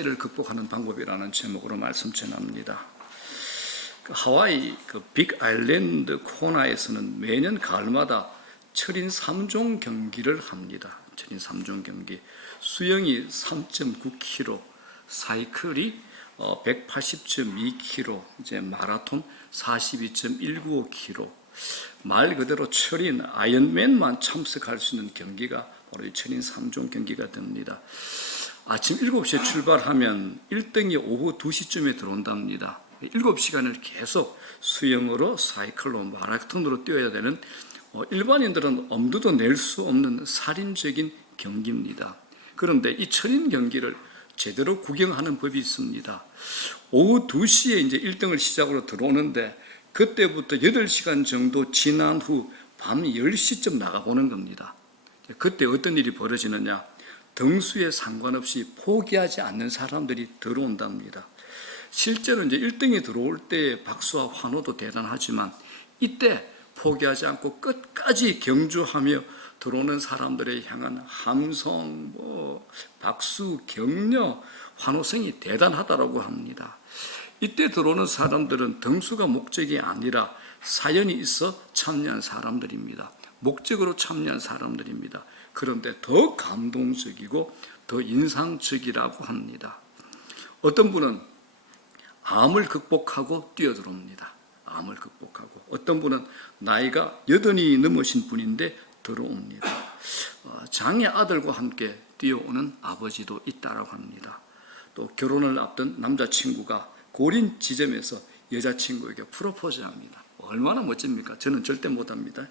차이를 극복하는 방법이라는 제목으로 말씀 전합니다. 하와이 빅 아일랜드 코나에서는 매년 가을마다 철인 3종 경기를 합니다. 철인 3종 경기. 수영이 3.9km, 사이클이 180.2km, 이제 마라톤 42.195km. 말 그대로 철인 아이언맨만 참석할 수 있는 경기가 바로 이 철인 3종 경기가 됩니다. 아침 7시에 출발하면 1등이 오후 2시쯤에 들어온답니다. 7시간을 계속 수영으로, 사이클로, 마라톤으로 뛰어야 되는 일반인들은 엄두도 낼 수 없는 살인적인 경기입니다. 그런데 이 철인 경기를 제대로 구경하는 법이 있습니다. 오후 2시에 이제 1등을 시작으로 들어오는데 그때부터 8시간 정도 지난 후 밤 10시쯤 나가보는 겁니다. 그때 어떤 일이 벌어지느냐? 등수에 상관없이 포기하지 않는 사람들이 들어온답니다. 실제로 이제 1등이 들어올 때 박수와 환호도 대단하지만 이때 포기하지 않고 끝까지 경주하며 들어오는 사람들에 향한 함성, 박수, 격려, 환호성이 대단하다고 합니다. 이때 들어오는 사람들은 등수가 목적이 아니라 사연이 있어 참여한 사람들입니다. 목적으로 참여한 사람들입니다. 그런데 더 감동적이고 더 인상적이라고 합니다. 어떤 분은 암을 극복하고 뛰어들어옵니다. 암을 극복하고. 어떤 분은 나이가 80이 넘으신 분인데 들어옵니다. 장애 아들과 함께 뛰어오는 아버지도 있다고 합니다. 또 결혼을 앞둔 남자친구가 고린 지점에서 여자친구에게 프로포즈합니다. 얼마나 멋집니까? 저는 절대 못합니다.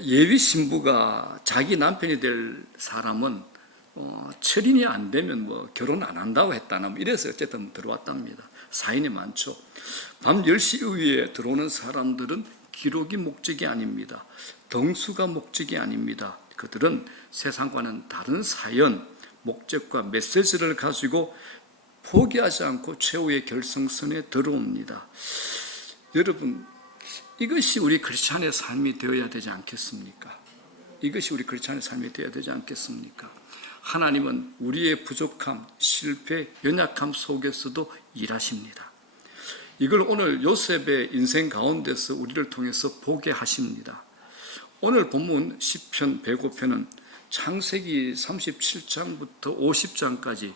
예비 신부가 자기 남편이 될 사람은 철인이 안 되면 결혼 안 한다고 했다나 이래서 어쨌든 들어왔답니다. 사인이 많죠. 밤 10시 이후에 들어오는 사람들은 기록이 목적이 아닙니다. 등수가 목적이 아닙니다. 그들은 세상과는 다른 사연, 목적과 메시지를 가지고 포기하지 않고 최후의 결승선에 들어옵니다. 여러분, 이것이 우리 크리스찬의 삶이 되어야 되지 않겠습니까? 이것이 우리 크리스찬의 삶이 되어야 되지 않겠습니까? 하나님은 우리의 부족함, 실패, 연약함 속에서도 일하십니다. 이걸 오늘 요셉의 인생 가운데서 우리를 통해서 보게 하십니다. 오늘 본문 시편 105편은 창세기 37장부터 50장까지,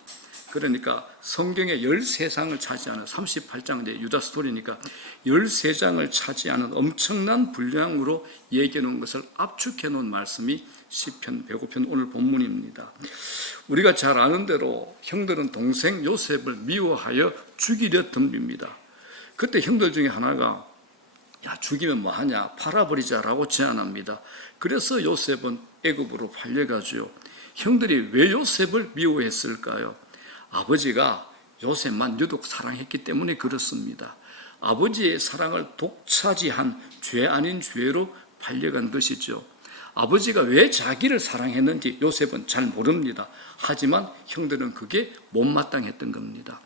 그러니까 성경의 13장을 차지하는, 38장 이제 유다 스토리니까 13장을 차지하는 엄청난 분량으로 얘기해 놓은 것을 압축해 놓은 말씀이 시편 105편 오늘 본문입니다. 우리가 잘 아는 대로 형들은 동생 요셉을 미워하여 죽이려 덤빕니다. 그때 형들 중에 하나가 야, 죽이면 뭐하냐, 팔아버리자라고 제안합니다. 그래서 요셉은 애굽으로 팔려가지요. 형들이 왜 요셉을 미워했을까요? 아버지가 요셉만 유독 사랑했기 때문에 그렇습니다. 아버지의 사랑을 독차지한 죄 아닌 죄로 팔려간 것이죠. 아버지가 왜 자기를 사랑했는지 요셉은 잘 모릅니다. 하지만 형들은 그게 못마땅했던 겁니다.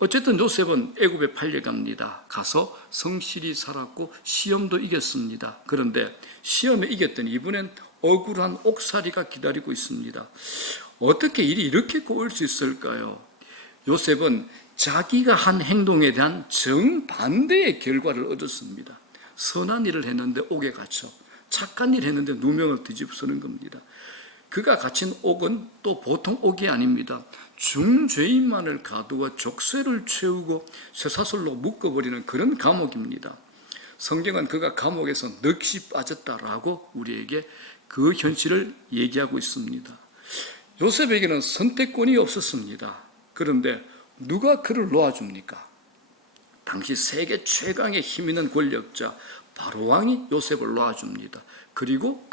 어쨌든 요셉은 애굽에 팔려갑니다. 가서 성실히 살았고 시험도 이겼습니다. 그런데 시험에 이겼더니 이번엔 억울한 옥살이가 기다리고 있습니다. 어떻게 일이 이렇게 꼬일 수 있을까요? 요셉은 자기가 한 행동에 대한 정반대의 결과를 얻었습니다. 선한 일을 했는데 옥에 갇혀, 착한 일을 했는데 누명을 뒤집어쓰는 겁니다. 그가 갇힌 옥은 또 보통 옥이 아닙니다. 중죄인만을 가두어 족쇄를 채우고 쇠사슬로 묶어버리는 그런 감옥입니다. 성경은 그가 감옥에서 넋이 빠졌다라고 우리에게 그 현실을 얘기하고 있습니다. 요셉에게는 선택권이 없었습니다. 그런데 누가 그를 놓아줍니까? 당시 세계 최강의 힘 있는 권력자 바로왕이 요셉을 놓아줍니다. 그리고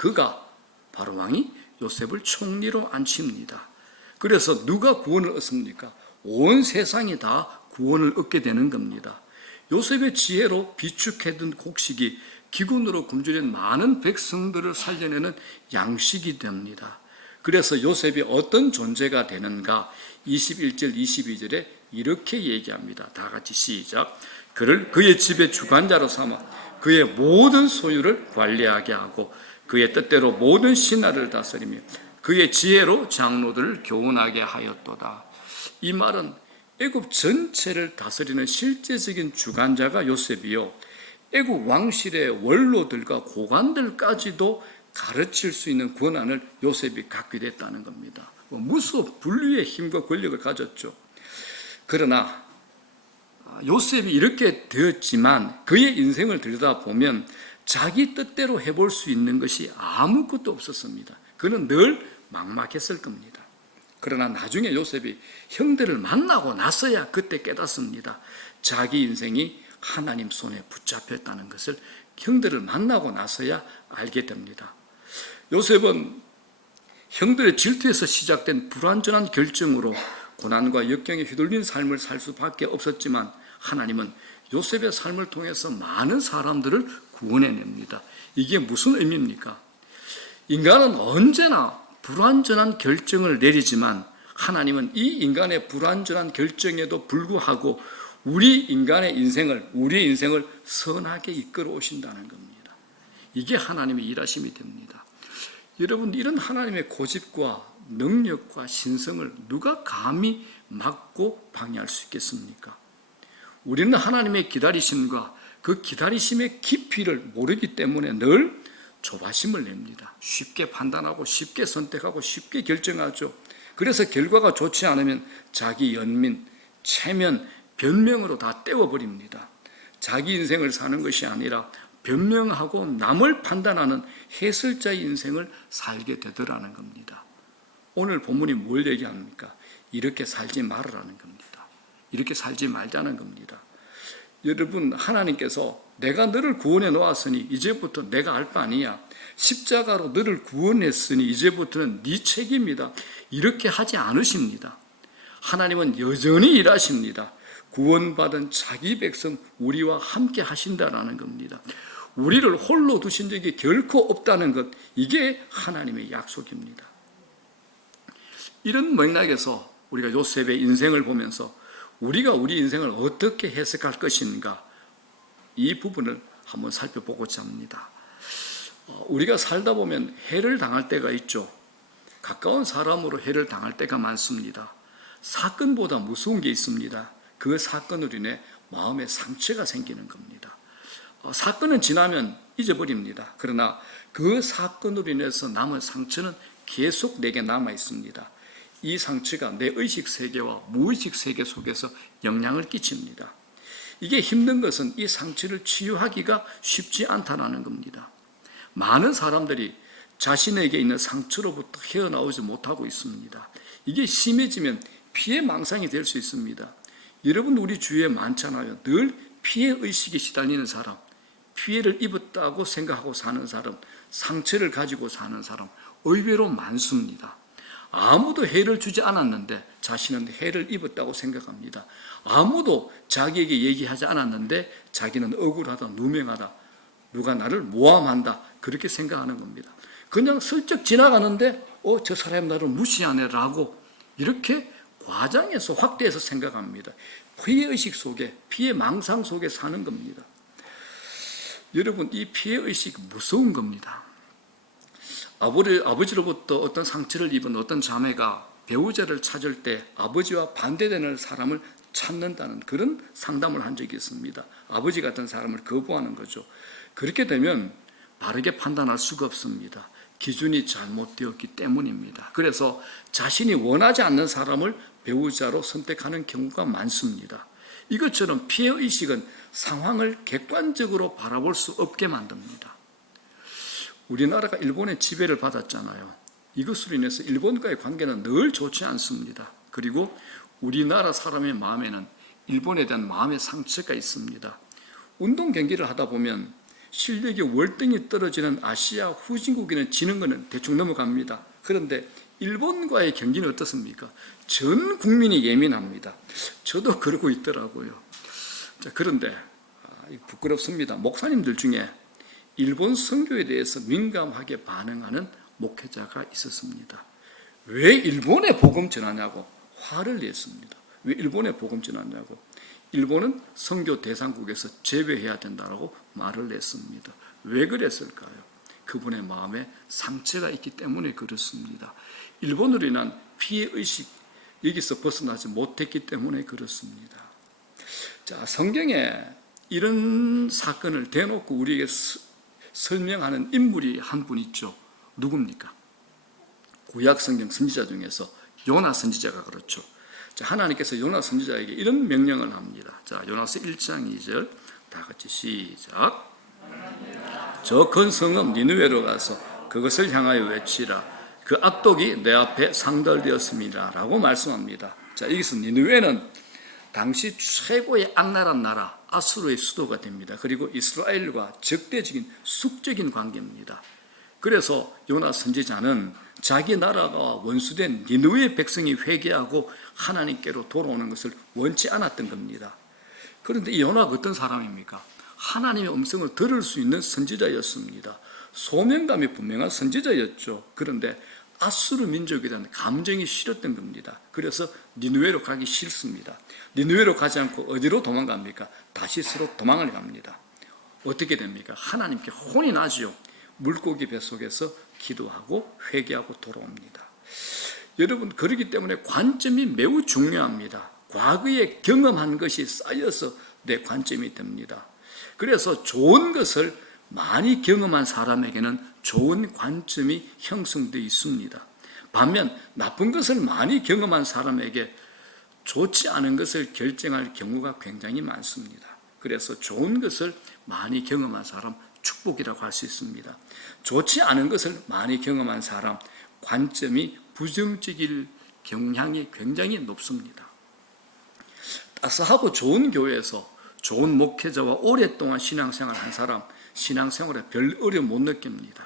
바로왕이 요셉을 총리로 앉힙니다. 그래서 누가 구원을 얻습니까? 온 세상이 다 구원을 얻게 되는 겁니다. 요셉의 지혜로 비축해둔 곡식이 기근으로 굶주린 많은 백성들을 살려내는 양식이 됩니다. 그래서 요셉이 어떤 존재가 되는가? 21절 22절에 이렇게 얘기합니다. 다 같이 시작. 그를 그의 집의 주관자로 삼아 그의 모든 소유를 관리하게 하고 그의 뜻대로 모든 신하를 다스리며 그의 지혜로 장로들을 교훈하게 하였도다. 이 말은 애굽 전체를 다스리는 실제적인 주관자가 요셉이요, 애굽 왕실의 원로들과 고관들까지도 가르칠 수 있는 권한을 요셉이 갖게 됐다는 겁니다. 무수 분류의 힘과 권력을 가졌죠. 그러나 요셉이 이렇게 되었지만 그의 인생을 들여다보면 자기 뜻대로 해볼 수 있는 것이 아무것도 없었습니다. 그는 늘 막막했을 겁니다. 그러나 나중에 요셉이 형들을 만나고 나서야 그때 깨닫습니다. 자기 인생이 하나님 손에 붙잡혔다는 것을 형들을 만나고 나서야 알게 됩니다. 요셉은 형들의 질투에서 시작된 불완전한 결정으로 고난과 역경에 휘둘린 삶을 살 수밖에 없었지만 하나님은 요셉의 삶을 통해서 많은 사람들을 구원해냅니다. 이게 무슨 의미입니까? 인간은 언제나 불완전한 결정을 내리지만 하나님은 이 인간의 불완전한 결정에도 불구하고 우리의 인생을 선하게 이끌어 오신다는 겁니다. 이게 하나님의 일하심이 됩니다. 여러분, 이런 하나님의 고집과 능력과 신성을 누가 감히 막고 방해할 수 있겠습니까? 우리는 하나님의 기다리심과 그 기다리심의 깊이를 모르기 때문에 늘 조바심을 냅니다. 쉽게 판단하고 쉽게 선택하고 쉽게 결정하죠. 그래서 결과가 좋지 않으면 자기 연민, 체면, 변명으로 다 떼어버립니다. 자기 인생을 사는 것이 아니라 변명하고 남을 판단하는 해설자의 인생을 살게 되더라는 겁니다. 오늘 본문이 뭘 얘기합니까? 이렇게 살지 말으라는 겁니다. 이렇게 살지 말자는 겁니다. 여러분, 하나님께서 내가 너를 구원해 놓았으니 이제부터 내가 알 바 아니야. 십자가로 너를 구원했으니 이제부터는 네 책임이다. 이렇게 하지 않으십니다. 하나님은 여전히 일하십니다. 구원받은 자기 백성 우리와 함께 하신다라는 겁니다. 우리를 홀로 두신 적이 결코 없다는 것, 이게 하나님의 약속입니다. 이런 맥락에서 우리가 요셉의 인생을 보면서 우리가 우리 인생을 어떻게 해석할 것인가, 이 부분을 한번 살펴보고자 합니다. 우리가 살다 보면 해를 당할 때가 있죠. 가까운 사람으로 해를 당할 때가 많습니다. 사건보다 무서운 게 있습니다. 그 사건으로 인해 마음에 상처가 생기는 겁니다. 사건은 지나면 잊어버립니다. 그러나 그 사건으로 인해서 남은 상처는 계속 내게 남아 있습니다. 이 상처가 내 의식 세계와 무의식 세계 속에서 영향을 끼칩니다. 이게 힘든 것은 이 상처를 치유하기가 쉽지 않다는 겁니다. 많은 사람들이 자신에게 있는 상처로부터 헤어나오지 못하고 있습니다. 이게 심해지면 피해망상이 될 수 있습니다. 여러분, 우리 주위에 많잖아요. 늘 피해의식에 시달리는 사람, 피해를 입었다고 생각하고 사는 사람, 상처를 가지고 사는 사람 의외로 많습니다. 아무도 해를 주지 않았는데 자신은 해를 입었다고 생각합니다. 아무도 자기에게 얘기하지 않았는데 자기는 억울하다, 누명하다, 누가 나를 모함한다, 그렇게 생각하는 겁니다. 그냥 슬쩍 지나가는데 저 사람이 나를 무시하네 라고 이렇게 과장해서 확대해서 생각합니다. 피해의식 속에, 피해망상 속에 사는 겁니다. 여러분, 이 피해의식 무서운 겁니다. 아버지로부터 어떤 상처를 입은 어떤 자매가 배우자를 찾을 때 아버지와 반대되는 사람을 찾는다는 그런 상담을 한 적이 있습니다. 아버지 같은 사람을 거부하는 거죠. 그렇게 되면 바르게 판단할 수가 없습니다. 기준이 잘못되었기 때문입니다. 그래서 자신이 원하지 않는 사람을 배우자로 선택하는 경우가 많습니다. 이것처럼 피해의식은 상황을 객관적으로 바라볼 수 없게 만듭니다. 우리나라가 일본의 지배를 받았잖아요. 이것으로 인해서 일본과의 관계는 늘 좋지 않습니다. 그리고 우리나라 사람의 마음에는 일본에 대한 마음의 상처가 있습니다. 운동 경기를 하다 보면 실력이 월등히 떨어지는 아시아 후진국에는 지는 것은 대충 넘어갑니다. 그런데 일본과의 경기는 어떻습니까? 전 국민이 예민합니다. 저도 그러고 있더라고요. 그런데 부끄럽습니다. 목사님들 중에 일본 선교에 대해서 민감하게 반응하는 목회자가 있었습니다. 왜 일본에 복음 전하냐고 화를 냈습니다. 왜 일본에 복음 전하냐고. 일본은 선교 대상국에서 제외해야 된다고 말을 냈습니다. 왜 그랬을까요? 그분의 마음에 상처가 있기 때문에 그렇습니다. 일본으로 인한 피해의식, 여기서 벗어나지 못했기 때문에 그렇습니다. 자, 성경에 이런 사건을 대놓고 우리에게 설명하는 인물이 한 분 있죠. 누굽니까? 구약 성경 선지자 중에서 요나 선지자가 그렇죠. 자, 하나님께서 요나 선지자에게 이런 명령을 합니다. 자, 요나서 1장 2절 다 같이 시작. 저 큰 성읍 니느웨로 가서 그것을 향하여 외치라. 그 악독이 내 앞에 상달되었습니다. 라고 말씀합니다. 자, 여기서 니느웨는 당시 최고의 악랄한 나라 아수르의 수도가 됩니다. 그리고 이스라엘과 적대적인 숙적인 관계입니다. 그래서 요나 선지자는 자기 나라가 원수된 니느웨 백성이 회개하고 하나님께로 돌아오는 것을 원치 않았던 겁니다. 그런데 이 요나가 어떤 사람입니까? 하나님의 음성을 들을 수 있는 선지자였습니다. 소명감이 분명한 선지자였죠. 그런데 아수르 민족에 대한 감정이 싫었던 겁니다. 그래서 니느웨로 가기 싫습니다. 니느웨로 가지 않고 어디로 도망갑니까? 다시스로 도망을 갑니다. 어떻게 됩니까? 하나님께 혼이 나지요. 물고기 뱃속에서 기도하고 회개하고 돌아옵니다. 여러분, 그렇기 때문에 관점이 매우 중요합니다. 과거에 경험한 것이 쌓여서 내 관점이 됩니다. 그래서 좋은 것을 많이 경험한 사람에게는 좋은 관점이 형성되어 있습니다. 반면 나쁜 것을 많이 경험한 사람에게 좋지 않은 것을 결정할 경우가 굉장히 많습니다. 그래서 좋은 것을 많이 경험한 사람 축복이라고 할 수 있습니다. 좋지 않은 것을 많이 경험한 사람 관점이 부정적일 경향이 굉장히 높습니다. 따스하고 좋은 교회에서 좋은 목회자와 오랫동안 신앙생활을 한 사람 신앙생활에 별 어려움 못 느낍니다.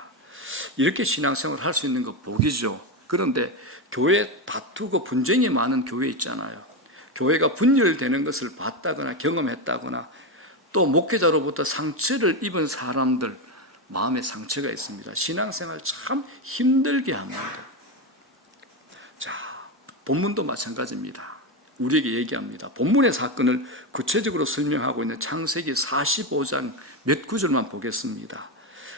이렇게 신앙생활을 할 수 있는 거 복이죠. 그런데 교회에 다투고 분쟁이 많은 교회 있잖아요. 교회가 분열되는 것을 봤다거나 경험했다거나 또 목회자로부터 상처를 입은 사람들 마음에 상처가 있습니다. 신앙생활 참 힘들게 합니다. 자, 본문도 마찬가지입니다. 우리에게 얘기합니다. 본문의 사건을 구체적으로 설명하고 있는 창세기 45장 몇 구절만 보겠습니다.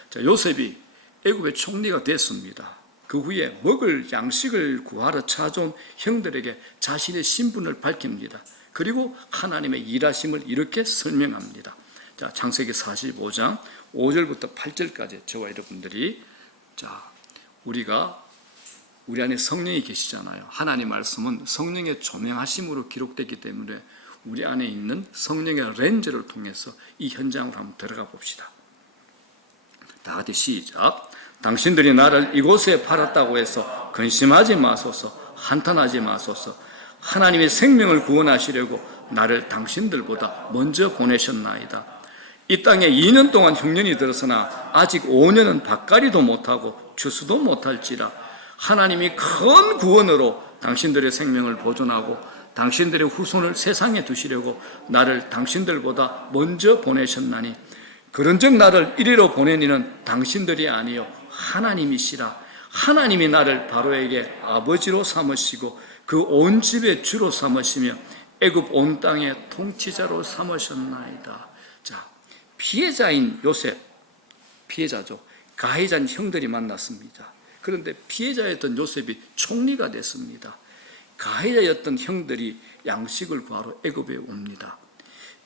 자, 요셉이 애굽의 총리가 됐습니다. 그 후에 먹을 양식을 구하러 찾아온 형들에게 자신의 신분을 밝힙니다. 그리고 하나님의 일하심을 이렇게 설명합니다. 자, 창세기 45장 5절부터 8절까지 저와 여러분들이 우리 안에 성령이 계시잖아요. 하나님 말씀은 성령의 조명하심으로 기록되기 때문에 우리 안에 있는 성령의 렌즈를 통해서 이 현장으로 한번 들어가 봅시다. 다 같이 시작. 당신들이 나를 이곳에 팔았다고 해서 근심하지 마소서, 한탄하지 마소서. 하나님의 생명을 구원하시려고 나를 당신들보다 먼저 보내셨나이다. 이 땅에 2년 동안 흉년이 들었으나 아직 5년은 밭갈이도 못하고 추수도 못할지라. 하나님이 큰 구원으로 당신들의 생명을 보존하고 당신들의 후손을 세상에 두시려고 나를 당신들보다 먼저 보내셨나니 그런즉 나를 이리로 보내니는 당신들이 아니요 하나님이시라. 하나님이 나를 바로에게 아버지로 삼으시고 그 온 집의 주로 삼으시며 애굽 온 땅의 통치자로 삼으셨나이다. 자, 피해자인 요셉, 피해자죠. 가해자인 형들이 만났습니다. 그런데 피해자였던 요셉이 총리가 됐습니다. 가해자였던 형들이 양식을 구하러 애굽에 옵니다.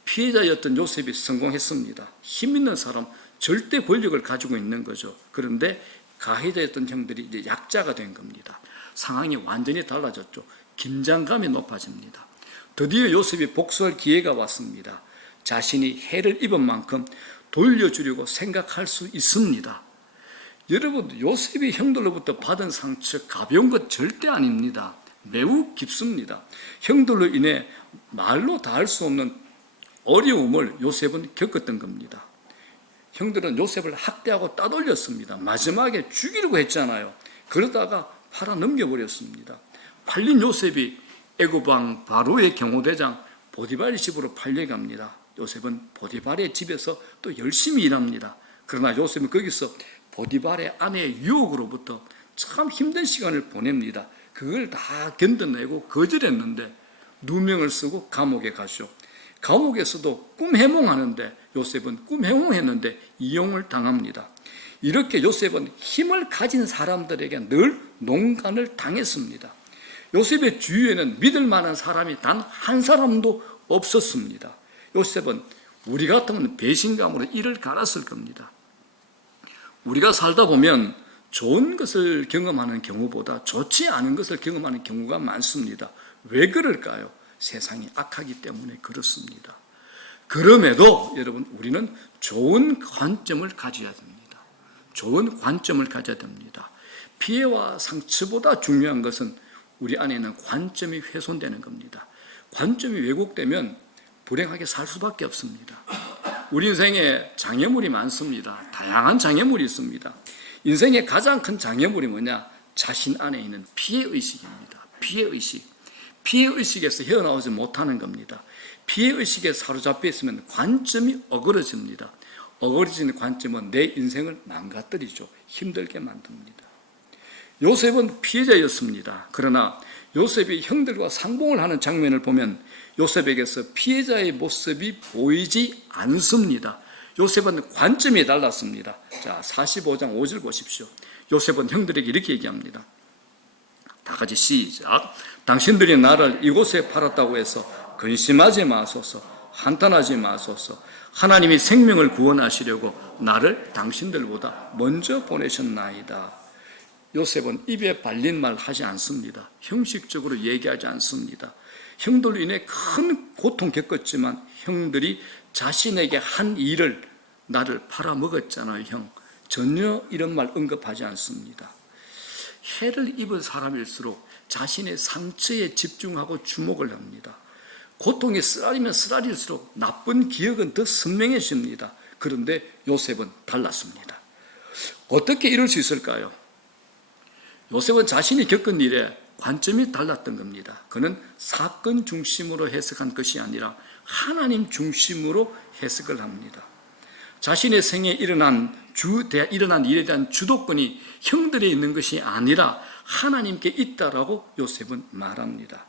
피해자였던 요셉이 성공했습니다. 힘 있는 사람, 절대 권력을 가지고 있는 거죠. 그런데 가해자였던 형들이 이제 약자가 된 겁니다. 상황이 완전히 달라졌죠. 긴장감이 높아집니다. 드디어 요셉이 복수할 기회가 왔습니다. 자신이 해를 입은 만큼 돌려주려고 생각할 수 있습니다. 여러분, 요셉이 형들로부터 받은 상처 가벼운 것 절대 아닙니다. 매우 깊습니다. 형들로 인해 말로 다 할 수 없는 어려움을 요셉은 겪었던 겁니다. 형들은 요셉을 학대하고 따돌렸습니다. 마지막에 죽이려고 했잖아요. 그러다가 팔아 넘겨버렸습니다. 팔린 요셉이 애굽 왕 바로의 경호대장 보디발의 집으로 팔려갑니다. 요셉은 보디발의 집에서 또 열심히 일합니다. 그러나 요셉은 거기서 보디발의 아내의 유혹으로부터 참 힘든 시간을 보냅니다. 그걸 다 견뎌내고 거절했는데 누명을 쓰고 감옥에 가죠. 감옥에서도 꿈 해몽하는데 요셉은 꿈 해몽했는데 이용을 당합니다. 이렇게 요셉은 힘을 가진 사람들에게 늘 농간을 당했습니다. 요셉의 주위에는 믿을 만한 사람이 단 한 사람도 없었습니다. 요셉은 우리 같으면 배신감으로 이를 갈았을 겁니다. 우리가 살다 보면 좋은 것을 경험하는 경우보다 좋지 않은 것을 경험하는 경우가 많습니다. 왜 그럴까요? 세상이 악하기 때문에 그렇습니다. 그럼에도 여러분, 우리는 좋은 관점을 가져야 됩니다. 좋은 관점을 가져야 됩니다. 피해와 상처보다 중요한 것은 우리 안에 있는 관점이 훼손되는 겁니다. 관점이 왜곡되면 불행하게 살 수밖에 없습니다. 우리 인생에 장애물이 많습니다. 다양한 장애물이 있습니다. 인생의 가장 큰 장애물이 뭐냐? 자신 안에 있는 피해의식입니다. 피해의식. 피해의식에서 헤어나오지 못하는 겁니다. 피해의식에 사로잡혀 있으면 관점이 어그러집니다. 어그러지는 관점은 내 인생을 망가뜨리죠. 힘들게 만듭니다. 요셉은 피해자였습니다. 그러나 요셉이 형들과 상봉을 하는 장면을 보면 요셉에게서 피해자의 모습이 보이지 않습니다. 요셉은 관점이 달랐습니다. 자, 45장 5절 보십시오. 요셉은 형들에게 이렇게 얘기합니다. 다 같이 시작. 당신들이 나를 이곳에 팔았다고 해서 근심하지 마소서, 한탄하지 마소서. 하나님이 생명을 구원하시려고 나를 당신들보다 먼저 보내셨나이다. 요셉은 입에 발린 말 하지 않습니다. 형식적으로 얘기하지 않습니다. 형들로 인해 큰 고통 겪었지만 형들이 자신에게 한 일을 나를 팔아먹었잖아요, 형. 전혀 이런 말 언급하지 않습니다. 해를 입은 사람일수록 자신의 상처에 집중하고 주목을 합니다. 고통이 쓰라리면 쓰라릴수록 나쁜 기억은 더 선명해집니다. 그런데 요셉은 달랐습니다. 어떻게 이럴 수 있을까요? 요셉은 자신이 겪은 일에 관점이 달랐던 겁니다. 그는 사건 중심으로 해석한 것이 아니라 하나님 중심으로 해석을 합니다. 자신의 생에 일어난 일에 대한 주도권이 형들에 있는 것이 아니라 하나님께 있다라고 요셉은 말합니다.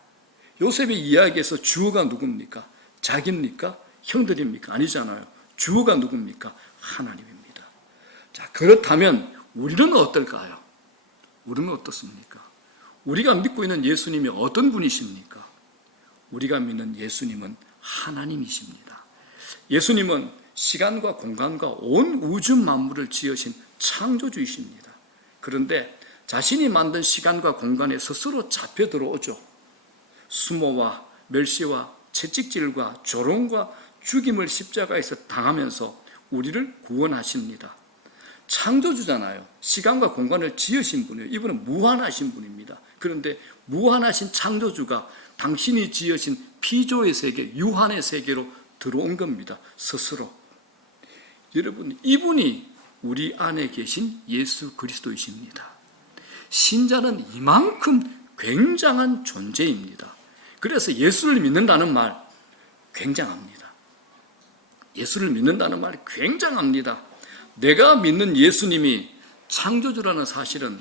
요셉의 이야기에서 주어가 누굽니까? 자기입니까? 형들입니까? 아니잖아요. 주어가 누굽니까? 하나님입니다. 자, 그렇다면 우리는 어떨까요? 우리는 어떻습니까? 우리가 믿고 있는 예수님이 어떤 분이십니까? 우리가 믿는 예수님은 하나님이십니다. 예수님은 시간과 공간과 온 우주 만물을 지으신 창조주이십니다. 그런데 자신이 만든 시간과 공간에 스스로 잡혀 들어오죠. 수모와 멸시와 채찍질과 조롱과 죽임을 십자가에서 당하면서 우리를 구원하십니다. 창조주잖아요. 시간과 공간을 지으신 분이에요. 이분은 무한하신 분입니다. 그런데 무한하신 창조주가 당신이 지으신 피조의 세계, 유한의 세계로 들어온 겁니다. 스스로. 여러분, 이분이 우리 안에 계신 예수 그리스도이십니다. 신자는 이만큼 굉장한 존재입니다. 그래서 예수를 믿는다는 말 굉장합니다. 예수를 믿는다는 말이 굉장합니다. 내가 믿는 예수님이 창조주라는 사실은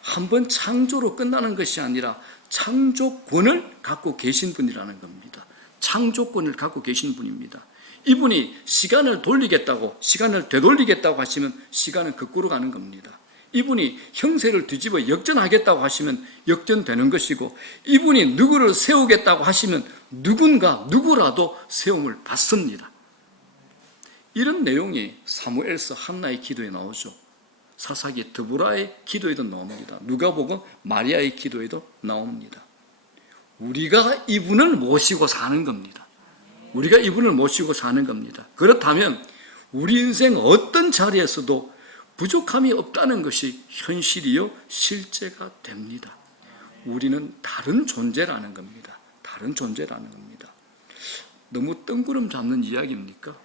한번 창조로 끝나는 것이 아니라 창조권을 갖고 계신 분이라는 겁니다. 창조권을 갖고 계신 분입니다. 이분이 시간을 돌리겠다고, 시간을 되돌리겠다고 하시면 시간은 거꾸로 가는 겁니다. 이분이 형세를 뒤집어 역전하겠다고 하시면 역전되는 것이고, 이분이 누구를 세우겠다고 하시면 누구라도 세움을 받습니다. 이런 내용이 사무엘서 한나의 기도에 나오죠. 사사기 드보라의 기도에도 나옵니다. 누가복음 마리아의 기도에도 나옵니다. 우리가 이분을 모시고 사는 겁니다. 우리가 이분을 모시고 사는 겁니다. 그렇다면 우리 인생 어떤 자리에서도 부족함이 없다는 것이 현실이요 실제가 됩니다. 우리는 다른 존재라는 겁니다. 다른 존재라는 겁니다. 너무 뜬구름 잡는 이야기입니까?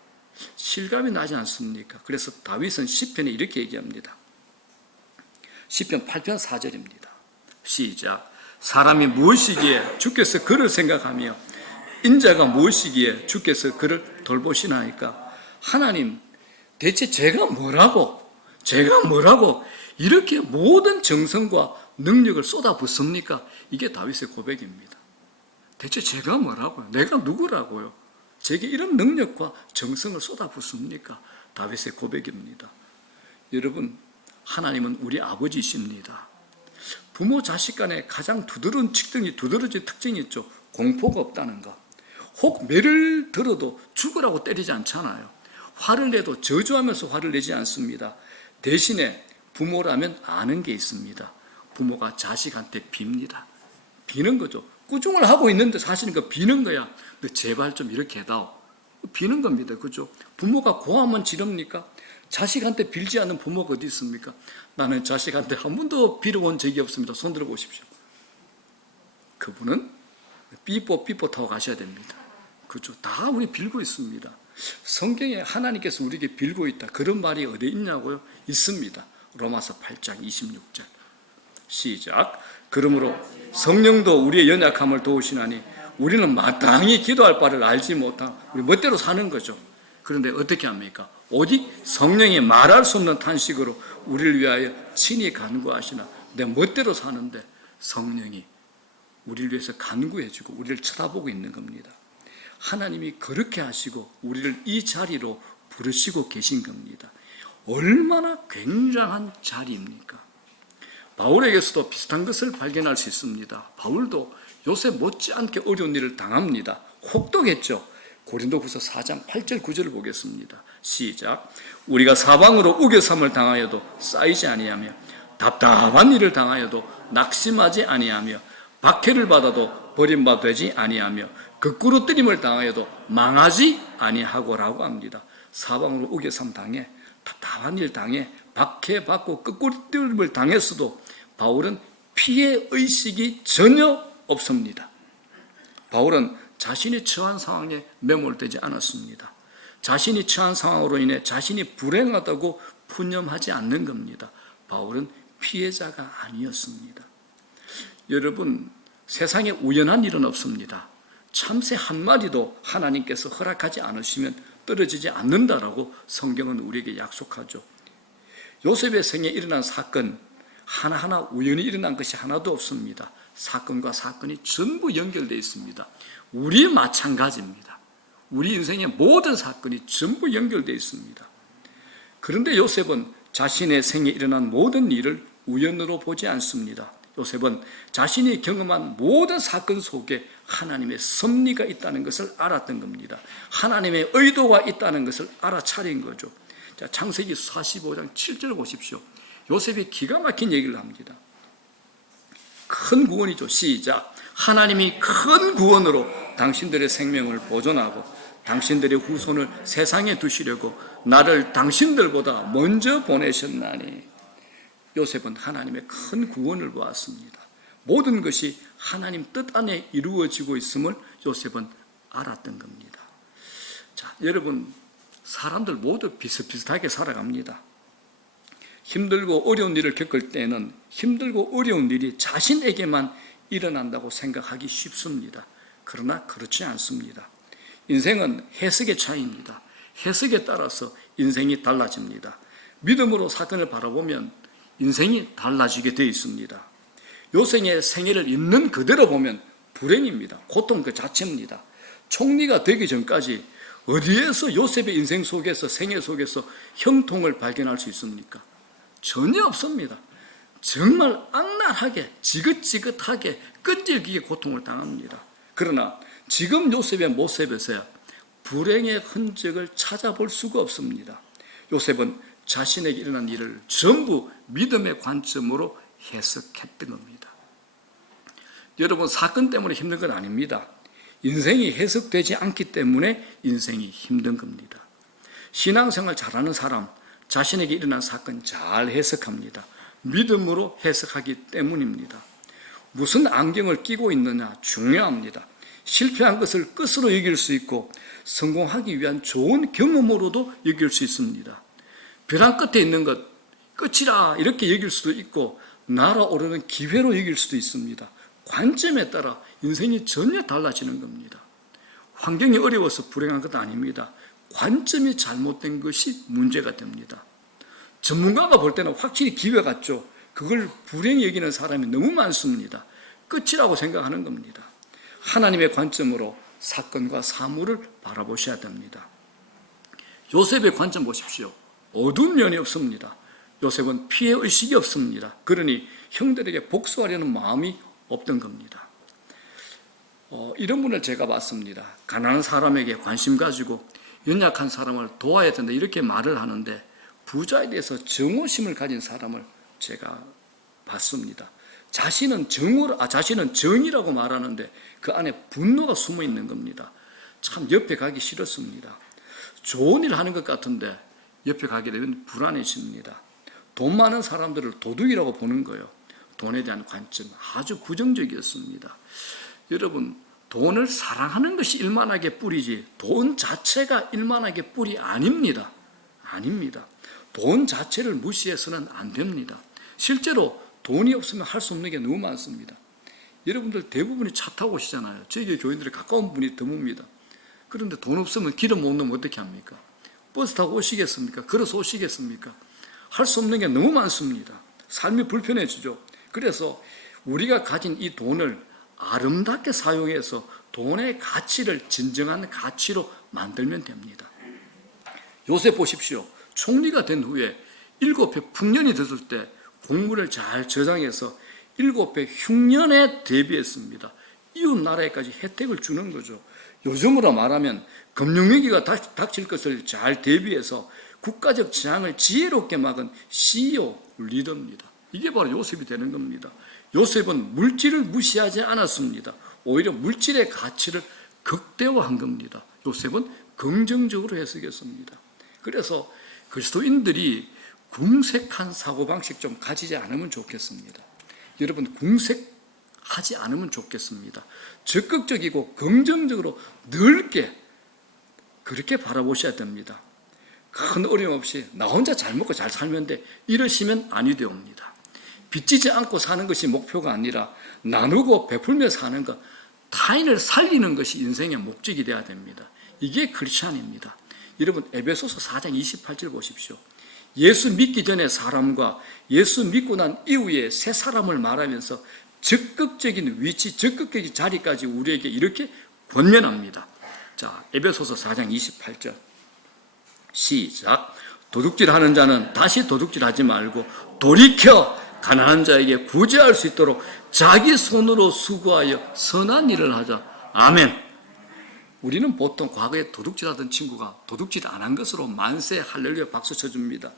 실감이 나지 않습니까? 그래서 다윗은 시편에 이렇게 얘기합니다. 시편 8편 4절입니다. 시작. 사람이 무엇이기에 주께서 그를 생각하며 인자가 무엇이기에 주께서 그를 돌보시나이까? 하나님, 대체 제가 뭐라고 이렇게 모든 정성과 능력을 쏟아붓습니까? 이게 다윗의 고백입니다. 대체 제가 뭐라고요? 내가 누구라고요? 제게 이런 능력과 정성을 쏟아붓습니까? 다윗의 고백입니다. 여러분, 하나님은 우리 아버지이십니다. 부모 자식 간에 가장 두드러진 특징이 있죠. 공포가 없다는 것. 혹 매를 들어도 죽으라고 때리지 않잖아요. 화를 내도 저주하면서 화를 내지 않습니다. 대신에 부모라면 아는 게 있습니다. 부모가 자식한테 빕니다. 비는 거죠. 꾸중을 하고 있는데 사실은 그 비는 거야. 너 제발 좀 이렇게 해다오. 비는 겁니다. 그죠? 부모가 고하면 지릅니까? 자식한테 빌지 않는 부모가 어디 있습니까? 나는 자식한테 한 번도 빌어온 적이 없습니다. 손 들어 보십시오. 그분은 삐뽀 타고 가셔야 됩니다. 그죠? 다 우리 빌고 있습니다. 성경에 하나님께서 우리에게 빌고 있다. 그런 말이 어디 있냐고요? 있습니다. 로마서 8장 26절. 시작. 그러므로 성령도 우리의 연약함을 도우시나니 우리는 마땅히 기도할 바를 알지 못하고 우리 멋대로 사는 거죠. 그런데 어떻게 합니까? 오직 성령이 말할 수 없는 탄식으로 우리를 위하여 친히 간구하시나. 내 멋대로 사는데 성령이 우리를 위해서 간구해주고 우리를 쳐다보고 있는 겁니다. 하나님이 그렇게 하시고 우리를 이 자리로 부르시고 계신 겁니다. 얼마나 굉장한 자리입니까? 바울에게서도 비슷한 것을 발견할 수 있습니다. 바울도 요새 못지않게 어려운 일을 당합니다. 혹독했죠. 고린도후서 4장 8절 9절을 보겠습니다. 시작. 우리가 사방으로 우겨삼을 당하여도 쌓이지 아니하며 답답한 일을 당하여도 낙심하지 아니하며 박해를 받아도 버림받지 아니하며 거꾸로 뜨림을 당하여도 망하지 아니하고라고 합니다. 사방으로 우겨삼 당해, 답답한 일 당해, 박해받고 거꾸로 뜨림을 당했어도 바울은 피해 의식이 전혀 없습니다. 바울은 자신이 처한 상황에 매몰되지 않았습니다. 자신이 처한 상황으로 인해 자신이 불행하다고 푸념하지 않는 겁니다. 바울은 피해자가 아니었습니다. 여러분, 세상에 우연한 일은 없습니다. 참새 한 마리도 하나님께서 허락하지 않으시면 떨어지지 않는다라고 성경은 우리에게 약속하죠. 요셉의 생에 일어난 사건 하나하나 우연히 일어난 것이 하나도 없습니다. 사건과 사건이 전부 연결되어 있습니다. 우리 마찬가지입니다. 우리 인생의 모든 사건이 전부 연결되어 있습니다. 그런데 요셉은 자신의 생에 일어난 모든 일을 우연으로 보지 않습니다. 요셉은 자신이 경험한 모든 사건 속에 하나님의 섭리가 있다는 것을 알았던 겁니다. 하나님의 의도가 있다는 것을 알아차린 거죠. 자, 창세기 45장 7절 보십시오. 요셉이 기가 막힌 얘기를 합니다. 큰 구원이죠. 시작. 하나님이 큰 구원으로 당신들의 생명을 보존하고 당신들의 후손을 세상에 두시려고 나를 당신들보다 먼저 보내셨나니. 요셉은 하나님의 큰 구원을 보았습니다. 모든 것이 하나님 뜻 안에 이루어지고 있음을 요셉은 알았던 겁니다. 자, 여러분, 사람들 모두 비슷비슷하게 살아갑니다. 힘들고 어려운 일을 겪을 때는 힘들고 어려운 일이 자신에게만 일어난다고 생각하기 쉽습니다. 그러나 그렇지 않습니다. 인생은 해석의 차이입니다. 해석에 따라서 인생이 달라집니다. 믿음으로 사건을 바라보면 인생이 달라지게 되어 있습니다. 요셉의 생애를 있는 그대로 보면 불행입니다. 고통 그 자체입니다. 총리가 되기 전까지 어디에서 요셉의 인생 속에서 생애 속에서 형통을 발견할 수 있습니까? 전혀 없습니다. 정말 악랄하게 지긋지긋하게 끈질기게 고통을 당합니다. 그러나 지금 요셉의 모습에서야 불행의 흔적을 찾아볼 수가 없습니다. 요셉은 자신에게 일어난 일을 전부 믿음의 관점으로 해석했던 겁니다. 여러분, 사건 때문에 힘든 건 아닙니다. 인생이 해석되지 않기 때문에 인생이 힘든 겁니다. 신앙생활 잘하는 사람, 자신에게 일어난 사건 잘 해석합니다. 믿음으로 해석하기 때문입니다. 무슨 안경을 끼고 있느냐 중요합니다. 실패한 것을 끝으로 여길 수 있고 성공하기 위한 좋은 경험으로도 여길 수 있습니다. 벼랑 끝에 있는 것 끝이라 이렇게 여길 수도 있고 날아오르는 기회로 여길 수도 있습니다. 관점에 따라 인생이 전혀 달라지는 겁니다. 환경이 어려워서 불행한 것 아닙니다. 관점이 잘못된 것이 문제가 됩니다. 전문가가 볼 때는 확실히 기회 같죠. 그걸 불행히 여기는 사람이 너무 많습니다. 끝이라고 생각하는 겁니다. 하나님의 관점으로 사건과 사물을 바라보셔야 됩니다. 요셉의 관점 보십시오. 어두운 면이 없습니다. 요셉은 피해 의식이 없습니다. 그러니 형들에게 복수하려는 마음이 없던 겁니다. 이런 분을 제가 봤습니다. 가난한 사람에게 관심 가지고 연약한 사람을 도와야 된다 이렇게 말을 하는데 부자에 대해서 정오심을 가진 사람을 제가 봤습니다. 자신은 정이라고 말하는데 그 안에 분노가 숨어 있는 겁니다. 참 옆에 가기 싫었습니다. 좋은 일 하는 것 같은데 옆에 가게 되면 불안해집니다. 돈 많은 사람들을 도둑이라고 보는 거예요. 돈에 대한 관점 아주 부정적이었습니다. 여러분, 돈을 사랑하는 것이 일만하게 뿌리지 돈 자체가 일만하게 뿌리 아닙니다. 아닙니다. 돈 자체를 무시해서는 안 됩니다. 실제로 돈이 없으면 할 수 없는 게 너무 많습니다. 여러분들 대부분이 차 타고 오시잖아요. 저희 교인들이 가까운 분이 드뭅니다. 그런데 돈 없으면 기름 못 넣으면 어떻게 합니까? 버스 타고 오시겠습니까? 걸어서 오시겠습니까? 할 수 없는 게 너무 많습니다. 삶이 불편해지죠. 그래서 우리가 가진 이 돈을 아름답게 사용해서 돈의 가치를 진정한 가치로 만들면 됩니다. 요새 보십시오. 총리가 된 후에 7배 풍년이 됐을 때 공물을 잘 저장해서 7배 흉년에 대비했습니다. 이웃 나라에까지 혜택을 주는 거죠. 요즘으로 말하면 금융위기가 닥칠 것을 잘 대비해서 국가적 재앙을 지혜롭게 막은 CEO 리더입니다. 이게 바로 요셉이 되는 겁니다. 요셉은 물질을 무시하지 않았습니다. 오히려 물질의 가치를 극대화한 겁니다. 요셉은 긍정적으로 해석했습니다. 그래서 그리스도인들이 궁색한 사고방식 좀 가지지 않으면 좋겠습니다. 여러분, 궁색하지 않으면 좋겠습니다. 적극적이고 긍정적으로 넓게 그렇게 바라보셔야 됩니다. 큰 어려움 없이 나 혼자 잘 먹고 잘 살면 돼 이러시면 아니 되옵니다. 빚지지 않고 사는 것이 목표가 아니라 나누고 베풀며 사는 것, 타인을 살리는 것이 인생의 목적이 되어야 됩니다. 이게 크리스찬입니다. 여러분, 에베소서 4장 28절 보십시오. 예수 믿기 전에 사람과 예수 믿고 난 이후에 새 사람을 말하면서 적극적인 위치, 적극적인 자리까지 우리에게 이렇게 권면합니다. 자, 에베소서 4장 28절 시작. 도둑질하는 자는 다시 도둑질하지 말고 돌이켜 가난한 자에게 구제할 수 있도록 자기 손으로 수고하여 선한 일을 하자. 아멘. 우리는 보통 과거에 도둑질하던 친구가 도둑질 안 한 것으로 만세 할렐루야 박수 쳐줍니다.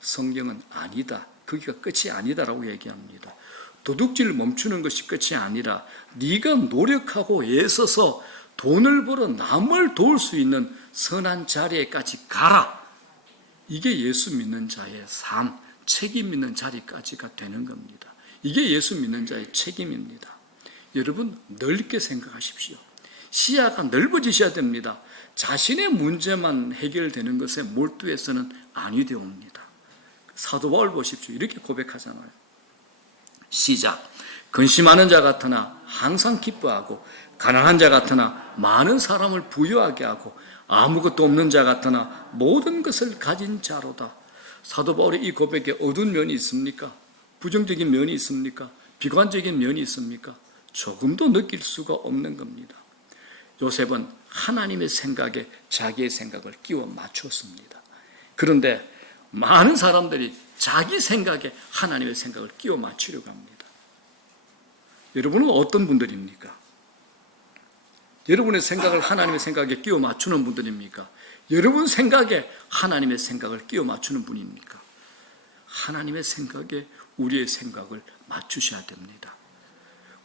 성경은 아니다. 거기가 끝이 아니다라고 얘기합니다. 도둑질을 멈추는 것이 끝이 아니라 네가 노력하고 애써서 돈을 벌어 남을 도울 수 있는 선한 자리에까지 가라. 이게 예수 믿는 자의 삶, 책임 있는 자리까지가 되는 겁니다. 이게 예수 믿는 자의 책임입니다. 여러분, 넓게 생각하십시오. 시야가 넓어지셔야 됩니다. 자신의 문제만 해결되는 것에 몰두해서는 아니 되옵니다. 사도 바울 보십시오. 이렇게 고백하잖아요. 시작. 근심하는 자 같으나 항상 기뻐하고 가난한 자 같으나 많은 사람을 부유하게 하고 아무것도 없는 자 같으나 모든 것을 가진 자로다. 사도 바울의 이 고백에 어두운 면이 있습니까? 부정적인 면이 있습니까? 비관적인 면이 있습니까? 조금도 느낄 수가 없는 겁니다. 요셉은 하나님의 생각에 자기의 생각을 끼워 맞추었습니다. 그런데 많은 사람들이 자기 생각에 하나님의 생각을 끼워 맞추려고 합니다. 여러분은 어떤 분들입니까? 여러분의 생각을 하나님의 생각에 끼워 맞추는 분들입니까? 여러분 생각에 하나님의 생각을 끼워 맞추는 분입니까? 하나님의 생각에 우리의 생각을 맞추셔야 됩니다.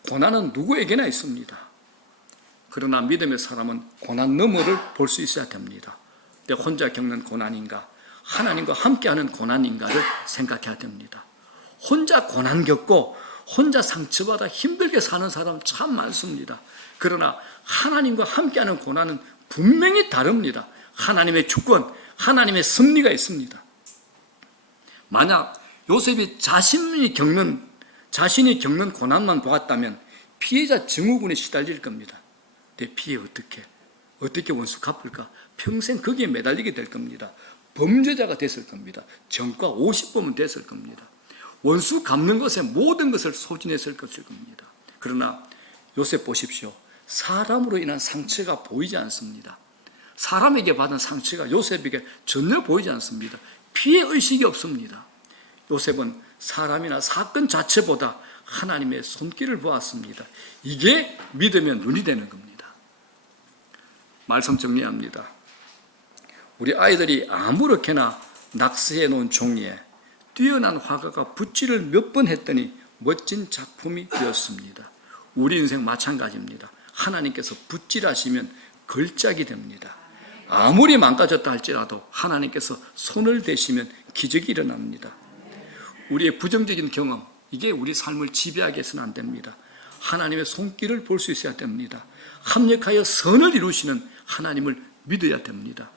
고난은 누구에게나 있습니다. 그러나 믿음의 사람은 고난 너머를 볼 수 있어야 됩니다. 내가 혼자 겪는 고난인가, 하나님과 함께하는 고난인가를 생각해야 됩니다. 혼자 고난 겪고 혼자 상처받아 힘들게 사는 사람 참 많습니다. 그러나 하나님과 함께하는 고난은 분명히 다릅니다. 하나님의 주권, 하나님의 섭리가 있습니다. 만약 요셉이 자신이 겪는 고난만 보았다면 피해자 증후군에 시달릴 겁니다. 내 피해 어떻게 원수 갚을까? 평생 거기에 매달리게 될 겁니다. 범죄자가 됐을 겁니다. 전과 50범은 됐을 겁니다. 원수 갚는 것에 모든 것을 소진했을 것일 겁니다. 그러나 요셉 보십시오. 사람으로 인한 상처가 보이지 않습니다. 사람에게 받은 상처가 요셉에게 전혀 보이지 않습니다. 피해 의식이 없습니다. 요셉은 사람이나 사건 자체보다 하나님의 손길을 보았습니다. 이게 믿으면 눈이 되는 겁니다. 말씀 정리합니다. 우리 아이들이 아무렇게나 낙서해 놓은 종이에 뛰어난 화가가 붓질을 몇 번 했더니 멋진 작품이 되었습니다. 우리 인생 마찬가지입니다. 하나님께서 붓질하시면 걸작이 됩니다. 아무리 망가졌다 할지라도 하나님께서 손을 대시면 기적이 일어납니다. 우리의 부정적인 경험, 이게 우리 삶을 지배하게 해서는 안 됩니다. 하나님의 손길을 볼 수 있어야 됩니다. 합력하여 선을 이루시는 하나님을 믿어야 됩니다.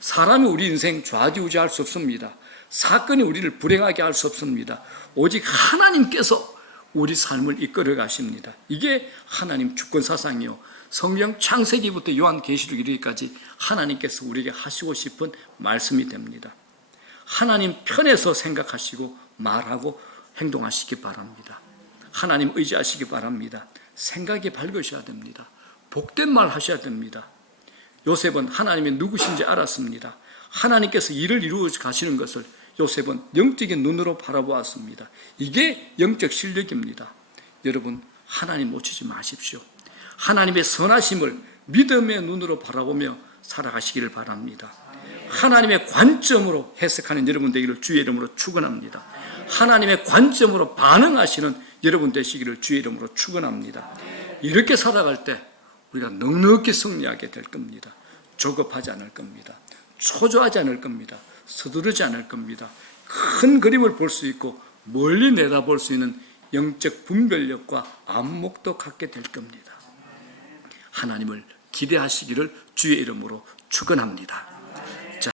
사람이 우리 인생 좌지우지할 수 없습니다. 사건이 우리를 불행하게 할 수 없습니다. 오직 하나님께서 우리 삶을 이끌어 가십니다. 이게 하나님 주권 사상이요, 성경 창세기부터 요한계시록 이르기까지 하나님께서 우리에게 하시고 싶은 말씀이 됩니다. 하나님 편에서 생각하시고 말하고 행동하시기 바랍니다. 하나님 의지하시기 바랍니다. 생각이 밝으셔야 됩니다. 복된 말 하셔야 됩니다. 요셉은 하나님이 누구신지 알았습니다. 하나님께서 일을 이루어 가시는 것을 요셉은 영적인 눈으로 바라보았습니다. 이게 영적 실력입니다. 여러분, 하나님 놓치지 마십시오. 하나님의 선하심을 믿음의 눈으로 바라보며 살아가시기를 바랍니다. 하나님의 관점으로 해석하는 여러분 되기를 주의 이름으로 축원합니다. 하나님의 관점으로 반응하시는 여러분 되시기를 주의 이름으로 축원합니다. 이렇게 살아갈 때 우리가 넉넉히 승리하게 될 겁니다. 조급하지 않을 겁니다. 초조하지 않을 겁니다. 서두르지 않을 겁니다. 큰 그림을 볼 수 있고 멀리 내다볼 수 있는 영적 분별력과 안목도 갖게 될 겁니다. 하나님을 기대하시기를 주의 이름으로 축원합니다.